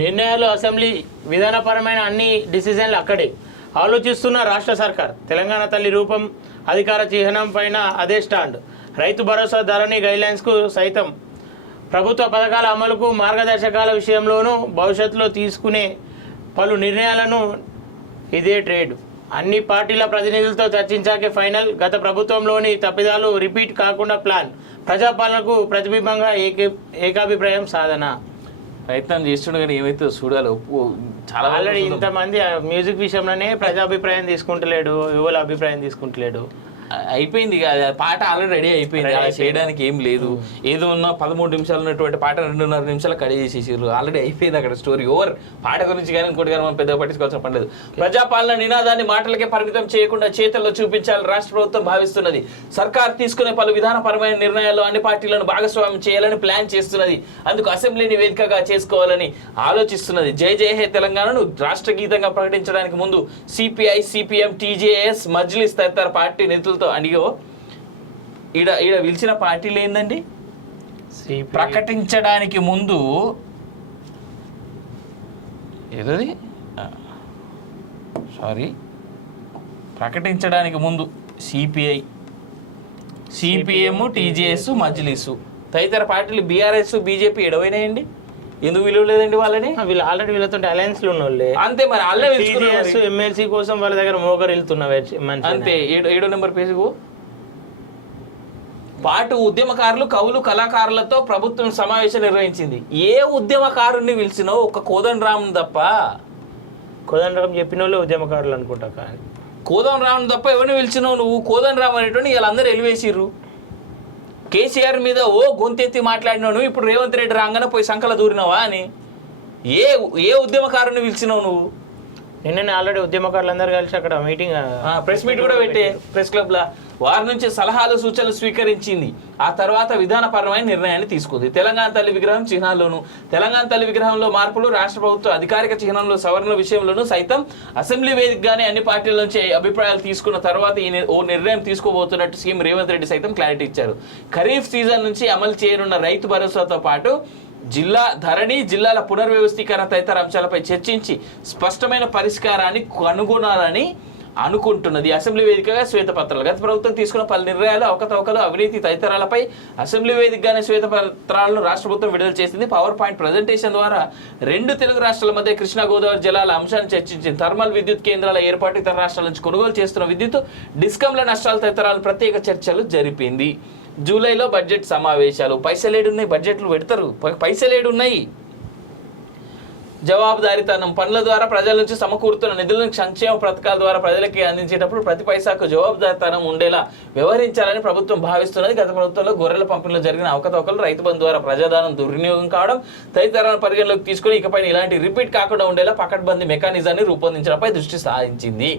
నిర్ణయాలు అసెంబ్లీ విధానపరమైన అన్ని డిసిజన్లు అక్కడే ఆలోచిస్తున్న రాష్ట్ర సర్కార్. తెలంగాణ తల్లి రూపం అధికార చిహ్నం పైన అదే స్టాండ్. రైతు భరోసా ధరణి గైడ్లైన్స్కు సైతం ప్రభుత్వ పథకాల అమలుకు మార్గదర్శకాల విషయంలోనూ భవిష్యత్తులో తీసుకునే పలు నిర్ణయాలను ఇదే ట్రేడ్. అన్ని పార్టీల ప్రతినిధులతో చర్చించాకే ఫైనల్. గత ప్రభుత్వంలోని తప్పిదాలు రిపీట్ కాకుండా ప్లాన్. ప్రజాపాలనకు ప్రతిబింబంగా ఏకాభిప్రాయం సాధన. ప్రయత్నం చేస్తుండే కానీ ఏమైతే చూడాలి. చాలా ఆల్రెడీ ఇంతమంది మ్యూజిక్ విషయంలోనే ప్రజాభిప్రాయం తీసుకుంటలేడు, యువల అభిప్రాయం తీసుకుంటలేడు. అయిపోయింది కదా పాట, ఆల్రెడీ రెడీ అయిపోయింది. అలా చేయడానికి ఏం లేదు. ఏదో ఉన్న 13 నిమిషాలు ఉన్నటువంటి పాట 2.5 నిమిషాలు కడి చేసేసారు. ఆల్రెడీ అయిపోయింది అక్కడ స్టోరీ ఓవర్. పాట గురించి కానీ ఇంకోటి కానీ మనం పెద్దగా పట్టించుకోవాల్సిన పడలేదు. ప్రజాపాలన నినాదాన్ని మాటలకే పరిమితం చేయకుండా చేతల్లో చూపించాలని రాష్ట్ర ప్రభుత్వం భావిస్తున్నది. సర్కార్ తీసుకునే పలు విధానపరమైన నిర్ణయాల్లో అన్ని పార్టీలను భాగస్వామ్యం చేయాలని ప్లాన్ చేస్తున్నది. అందుకు అసెంబ్లీని వేదికగా చేసుకోవాలని ఆలోచిస్తున్నది. జై జై హే తెలంగాణను రాష్ట్ర గీతంగా ప్రకటించడానికి ముందు సిపిఐ, సిపిఎం, టీజేఎస్, మజ్లిస్ తదితర పార్టీ నేతలు అడిగో ఈడ పిలిచిన పార్టీలు ఏందండి ప్రకటించడానికి ముందు ఏదది ప్రకటించడానికి ముందు సిపిఐ, సిపిఎం, టీజేఎస్, మజ్లిస్ తదితర పార్టీలు బీఆర్ఎస్, బీజేపీ ఎడవైనాయండి. ఎందుకు విలువ లేదండి వాళ్ళని? వీళ్ళు ఆల్రెడీ వీళ్ళతో అలయన్స్ లో ఉన్నోళ్ళే అంతే. మరి అల్లే ఎమ్మెల్సీ కోసం వాళ్ళ దగ్గర మోకరు వెళ్తున్నవే అంతే. 7వ నెంబర్ పేజీకు పాటు ఉద్యమకారులు, కవులు, కళాకారులతో ప్రభుత్వం సమావేశం నిర్వహించింది. ఏ ఉద్యమకారుని పిలిచినో ఒక కోదండరామ్ తప్ప. కోదండరామ్ చెప్పిన వాళ్ళు ఉద్యమకారులు అనుకుంటా. కానీ కోదండరామ్ తప్ప ఎవరిని పిలిచినావు నువ్వు? కోదండరామ్ అనేటువంటి వీళ్ళందరూ ఎలివేసిర్రు. కేసీఆర్ మీద ఓ గొంతెత్తి మాట్లాడినావు. ఇప్పుడు రేవంత్ రెడ్డి రాగానే పోయి సంకల దూరినావా అని ఏ ఉద్యమకారుని పిలిచినావు నువ్వు? నిన్ననే ఆల్రెడీ ఉద్యమకారులందరూ కలిసి అక్కడ మీటింగ్, ప్రెస్ మీట్ కూడా పెట్టే ప్రెస్ క్లబ్ లా వారి నుంచి సలహాలు, సూచనలు స్వీకరించింది. ఆ తర్వాత విధానపరమైన నిర్ణయాన్ని తీసుకుంది. తెలంగాణ తల్లి విగ్రహం చిహ్నాల్లోనూ, తెలంగాణ తల్లి విగ్రహంలో మార్పులు, రాష్ట్ర ప్రభుత్వ అధికారిక చిహ్నంలో సవరణల విషయంలోనూ సైతం అసెంబ్లీ వేదికగానే అన్ని పార్టీల నుంచి అభిప్రాయాలు తీసుకున్న తర్వాత ఓ నిర్ణయం తీసుకోబోతున్నట్టు సీఎం రేవంత్ రెడ్డి సైతం క్లారిటీ ఇచ్చారు. ఖరీఫ్ సీజన్ నుంచి అమలు చేయనున్న రైతు భరోసాతో పాటు జిల్లా ధరణి, జిల్లాల పునర్వ్యవస్థీకరణ తదితర అంశాలపై చర్చించి స్పష్టమైన పరిష్కారాన్ని కనుగొనాలని అనుకుంటున్నది. అసెంబ్లీ వేదికగా శ్వేతపత్రాలు. గత ప్రభుత్వం తీసుకున్న పలు నిర్ణయాలు, అవకతవకలు, అవినీతి తదితరాలపై అసెంబ్లీ వేదికగానే శ్వేతపత్రాలను రాష్ట్ర ప్రభుత్వం విడుదల చేసింది. పవర్ పాయింట్ ప్రజెంటేషన్ ద్వారా 2 తెలుగు రాష్ట్రాల మధ్య కృష్ణా గోదావరి జలాల అంశాన్ని చర్చించింది. థర్మల్ విద్యుత్ కేంద్రాల ఏర్పాటు, ఇతర రాష్ట్రాల నుంచి కొనుగోలు చేస్తున్న విద్యుత్, డిస్కంల నష్టాల తదితరాలు ప్రత్యేక చర్చలు జరిపింది. జూలైలో బడ్జెట్ సమావేశాలు. పైసలేడున్నాయి, బడ్జెట్లు పెడతారు, పైసలేడున్నాయి. జవాబుదారీతనం. పనుల ద్వారా ప్రజల నుంచి సమకూరుతున్న నిధులను సంక్షేమ పథకాల ద్వారా ప్రజలకి అందించేటప్పుడు ప్రతి పైసాకు జవాబుదారీతనం ఉండేలా వ్యవహరించాలని ప్రభుత్వం భావిస్తున్నది. గత ప్రభుత్వంలో గొర్రెల పంపిణీలో జరిగిన అవకతవకలు, రైతు బంధు ద్వారా ప్రజాధనం దుర్వినియోగం కావడం తదితరాలను పరిగణలోకి తీసుకుని ఇకపై ఇలాంటి రిపీట్ కాకుండా ఉండేలా పకడ్బందీ మెకానిజాన్ని రూపొందించడంపై దృష్టి సారించింది.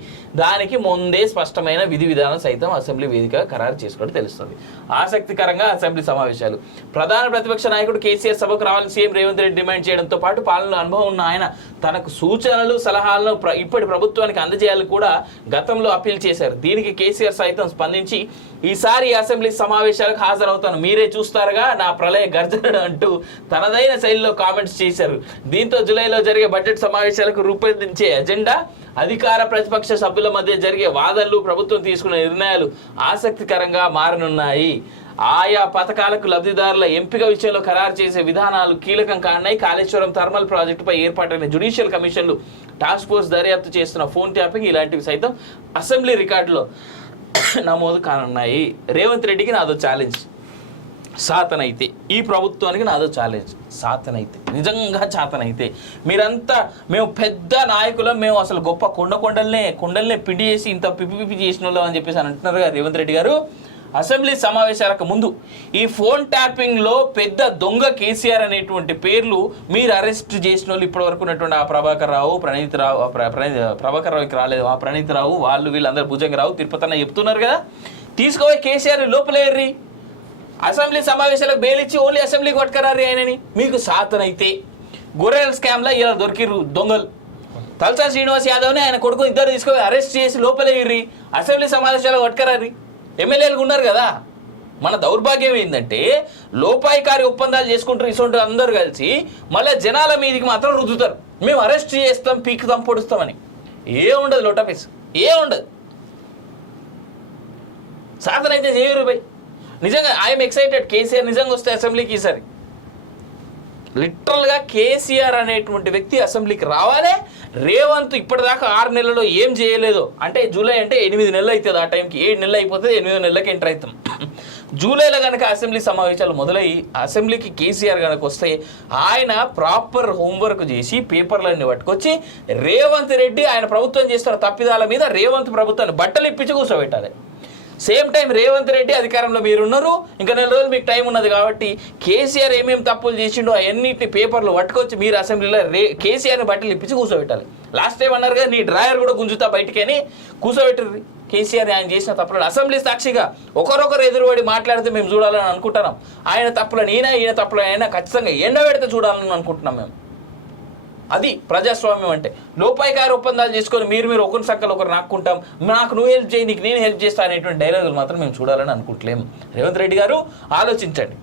దానికి ముందే స్పష్టమైన విధి విధానం సైతం అసెంబ్లీ వేదికగా ఖరారు చేసుకోవడం తెలుస్తుంది. ఆసక్తికరంగా అసెంబ్లీ సమావేశాలు. ప్రధాన ప్రతిపక్ష నాయకుడు కేసీఆర్ సభకు రావాలని సీఎం రేవంత్ రెడ్డి డిమాండ్ చేయడంతో పాటు పాలనలో అనుభవం ఉన్న ఆయన తనకు సూచనలు, సలహాలను ఇప్పటి ప్రభుత్వానికి అందజేయాలని కూడా గతంలో అప్పీల్ చేశారు. దీనికి కేసీఆర్ సైతం స్పందించి ఈసారి అసెంబ్లీ సమావేశాలకు హాజరవుతాను, మీరే చూస్తారుగా నా ప్రళయ గర్జన అంటూ తనదైన శైలిలో కామెంట్స్ చేశారు. దీంతో జూలైలో జరిగే బడ్జెట్ సమావేశాలకు రూపొందించే ఎజెండా, అధికార ప్రతిపక్ష సభ్యుల మధ్య జరిగే వాదనలు, ప్రభుత్వం తీసుకున్న నిర్ణయాలు ఆసక్తికరంగా మారనున్నాయి. ఆయా పథకాలకు లబ్ధిదారుల ఎంపిక విషయంలో ఖరారు చేసే విధానాలు కీలకం కానున్నాయి. కాళేశ్వరం థర్మల్ ప్రాజెక్టుపై ఏర్పాటైన జ్యుడిషియల్ కమిషన్లు, టాస్క్ ఫోర్స్ దర్యాప్తు చేస్తున్న ఫోన్ ట్యాపింగ్ ఇలాంటివి సైతం అసెంబ్లీ రికార్డులో నమోదు కానున్నాయి. రేవంత్ రెడ్డికి నాదో ఛాలెంజ్. సాతనైతే ఈ ప్రభుత్వానికి నాదో ఛాలెంజ్. సాతనైతే, నిజంగా చాతనైతే మీరంతా మేము పెద్ద నాయకులం, మేము అసలు గొప్ప కొండల్నే పిండి చేసి ఇంత పిప్పి చేసిన వాళ్ళం అని చెప్పేసి అంటున్నారు కదా రేవంత్ రెడ్డి గారు. అసెంబ్లీ సమావేశాలకు ముందు ఈ ఫోన్ ట్యాపింగ్లో పెద్ద దొంగ కేసీఆర్ అనేటువంటి పేర్లు మీరు అరెస్ట్ చేసిన వాళ్ళు ఇప్పటి వరకు ఉన్నటువంటి ఆ ప్రభాకర్ రావు, ప్రభాకర్ రావుకి రాలేదు, ఆ ప్రణీత్ రావు, వాళ్ళు వీళ్ళందరూ భుజంగరావు, తిరుపతి చెప్తున్నారు కదా. తీసుకోపోయి కేసీఆర్ లోపలేర్రి, అసెంబ్లీ సమావేశాలకు బెయిలిచ్చి ఓన్లీ అసెంబ్లీకి పట్టుకరారి ఆయనని. మీకు సాతనైతే గొర్రెల స్కామ్లో ఇలా దొరికిర్రు దొంగలు. తలసాని శ్రీనివాస్ యాదవ్ని ఆయన కొడుకు ఇద్దరు తీసుకొని అరెస్ట్ చేసి లోపలే ఇర్రి, అసెంబ్లీ సమావేశాలకు పట్టుకరారి. ఎమ్మెల్యేలు ఉన్నారు కదా, మన దౌర్భాగ్యం ఏంటంటే లోపాయికారి ఒప్పందాలు చేసుకుంటారు ఇటువంటి అందరూ కలిసి మళ్ళీ జనాల మీదకి మాత్రం రుద్దుతారు. మేము అరెస్ట్ చేస్తాం, పీకుతాం, పొడుస్తామని. ఉండదు లోటాపీస్, ఉండదు. సాధన అయితే చేయరు భయ్. నిజంగా ఐఎమ్ ఎక్సైటెడ్. కేసీఆర్ నిజంగా వస్తే అసెంబ్లీకి ఈసారి లిటరల్గా కేసీఆర్ అనేటువంటి వ్యక్తి అసెంబ్లీకి రావాలి. రేవంత్ ఇప్పటిదాకా 6 నెలల్లో ఏం చేయలేదు అంటే, జూలై అంటే 8 నెలలు అవుతుంది. ఆ టైంకి 7 నెలలు అయిపోతుంది, 8 నెలలకి ఎంటర్ అవుతాం. జూలైలో కనుక అసెంబ్లీ సమావేశాలు మొదలయ్యి అసెంబ్లీకి కేసీఆర్ కనుక వస్తే ఆయన ప్రాపర్ హోంవర్క్ చేసి పేపర్లన్నీ పట్టుకొచ్చి రేవంత్ రెడ్డి ఆయన ప్రభుత్వం చేస్తున్న తప్పిదాల మీద రేవంత్ ప్రభుత్వాన్ని బట్టలు ఇప్పించి కూర్చోబెట్టాలి. సేమ్ టైం రేవంత్ రెడ్డి అధికారంలో మీరున్నారు, ఇంకా 4 రోజులు మీకు టైం ఉన్నది కాబట్టి కేసీఆర్ ఏమేమి తప్పులు చేసిండో అవన్నిటిని పేపర్లు పట్టుకొచ్చి మీరు అసెంబ్లీలో కేసీఆర్ని బట్టలు ఇప్పించి కూర్చోబెట్టాలి. లాస్ట్ టైం అన్నారు కదా, నీ డ్రాయర్ కూడా గుంజుతా బయటికి అని కూర్చోబెట్టరు. కేసీఆర్ ఆయన చేసిన తప్పులను అసెంబ్లీ సాక్షిగా ఒకరొకరు ఎదురుపడి మాట్లాడితే మేము చూడాలని అనుకుంటున్నాం. ఆయన తప్పులను ఈయన తప్పులను అయినా ఖచ్చితంగా ఎండబెడితే చూడాలని అనుకుంటున్నాం మేము. అది ప్రజాస్వామ్యం అంటే. లోపాయికారి ఒప్పందాలు చేసుకొని మీరు ఒకరి సంఖ్యలో ఒకరు నాక్కుంటాం, నాకు నువ్వు హెల్ప్ చేయి, నీకు నేను హెల్ప్ చేస్తా అనేటువంటి డైలాగులు మాత్రం మేము చూడాలని అనుకుంటలేము. రేవంత్ రెడ్డి గారు ఆలోచించండి.